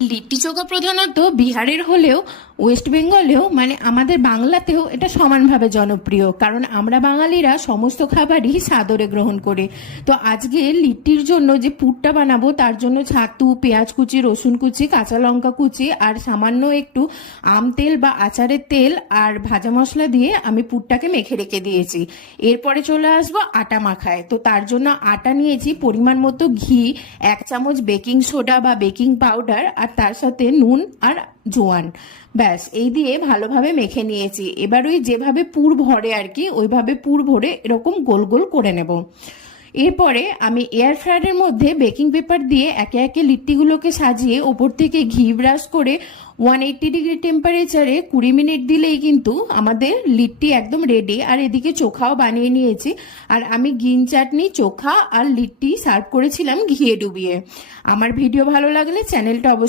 লিট্টি চোখা প্রধানত বিহারের হলেও ওয়েস্ট বেঙ্গলেও মানে আমাদের বাংলাতেও এটা সমানভাবে জনপ্রিয়, কারণ আমরা বাঙালিরা সমস্ত খাবারই সাদরে গ্রহণ করি। তো আজকে লিট্টির জন্য যে পুরটা বানাবো তার জন্য ছাতু, পেঁয়াজ কুচি, রসুন কুচি, কাঁচা লঙ্কা কুচি আর সামান্য একটু আম তেল বা আচারের তেল আর ভাজা মশলা দিয়ে আমি পুরটাকে মেখে রেখে দিয়েছি। এরপরে চলে আসবো আটা মাখায়। তো তার জন্য আটা নিয়েছি পরিমাণ মতো ঘি, 1 চামচ বেকিং সোডা বা বেকিং পাউডার আর তার সাথে নুন আর জোয়ান। ব্যাস এই দিয়ে ভালোভাবে মেখে নিয়েছি। এবার ওই যেভাবে পুর ভরে আর কি ওইভাবে পুর ভরে এরকম গোল গোল করে নেব। এরপরে আমি এয়ার ফ্রায়ারের মধ্যে বেকিং পেপার দিয়ে একে একে লিট্টিগুলোকে সাজিয়ে ওপর থেকে ঘি ব্রাশ করে 180 ডিগ্রি টেম্পারেচারে 20 মিনিট দিলেই কিন্তু আমাদের লিট্টি একদম রেডি। আর এদিকে চোখাও বানিয়ে নিয়েছি। আর আমি গ্রিন চাটনি, চোখা আর লিট্টি সার্ভ করেছিলাম ঘিয়ে ডুবিয়ে। আমার ভিডিও ভালো লাগলে চ্যানেলটা অবশ্যই